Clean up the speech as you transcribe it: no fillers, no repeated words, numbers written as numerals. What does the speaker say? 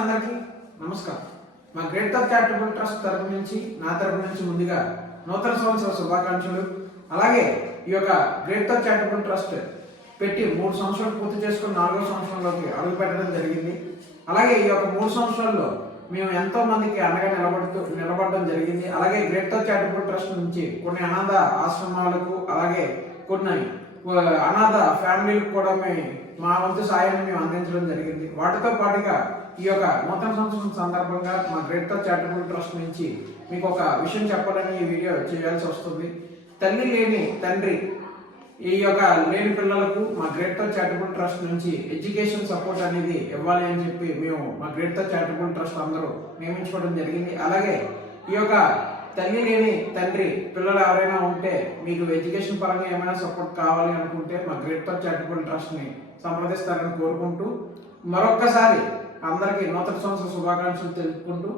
అందరికీ నమస్కారం. మా గ్రేట్ థాట్ చారిటబుల్ ట్రస్ట్ తరపు నుంచి నా తరపు నుంచి ముందుగా నూతన సంవత్సర శుభాకాంక్షలు. అలాగే ఈ యొక్క గ్రేట్ థాట్ చారిటబుల్ ట్రస్ట్ పెట్టి 3 సంవత్సరాలు పూర్తి చేసుకుని 4వ సంవత్సరంలోకి అడుగు పెట్టడం జరిగింది. అలాగే ఈ యొక్క 3 సంవత్సరాల్లో మేము ఎంతో మందికి అండగా నిలబడడం జరిగింది. అలాగే గ్రేట్ థాట్ చారిటబుల్ ట్రస్ట్ నుంచి కొన్ని అనాథ ఆశ్రమాలకు అలాగే కొన్ని అనాథ ఫ్యామిలీలకు కూడా మా వంతు సాయాన్ని మేము అందించడం జరిగింది. వాటితో పాటుగా ఈ యొక్క నూతన సంవత్సరం సందర్భంగా మా గ్రేట్ థాట్ చారిటబుల్ ట్రస్ట్ నుంచి మీకు ఒక విషయం చెప్పాలని ఈ వీడియో చేయాల్సి వస్తుంది. తల్లి లేని తండ్రి ఈ యొక్క లేని పిల్లలకు మా గ్రేట్ థాట్ చారిటబుల్ ట్రస్ట్ నుంచి ఎడ్యుకేషన్ సపోర్ట్ అనేది ఇవ్వాలి అని చెప్పి మేము మా గ్రేట్ థాట్ చారిటబుల్ ట్రస్ట్ అందరూ నియమించుకోవడం జరిగింది. అలాగే ఈ యొక్క తల్లి లేని తండ్రి పిల్లలు ఎవరైనా ఉంటే మీకు ఎడ్యుకేషన్ పరంగా ఏమైనా సపోర్ట్ కావాలి అనుకుంటే మా గ్రేట్ థాట్ చారిటబుల్ ట్రస్ట్ని సంప్రదిస్తారని కోరుకుంటూ మరొక్కసారి అందరికీ నూతన సంవత్సర శుభాకాంక్షలు తెలుపుకుంటూ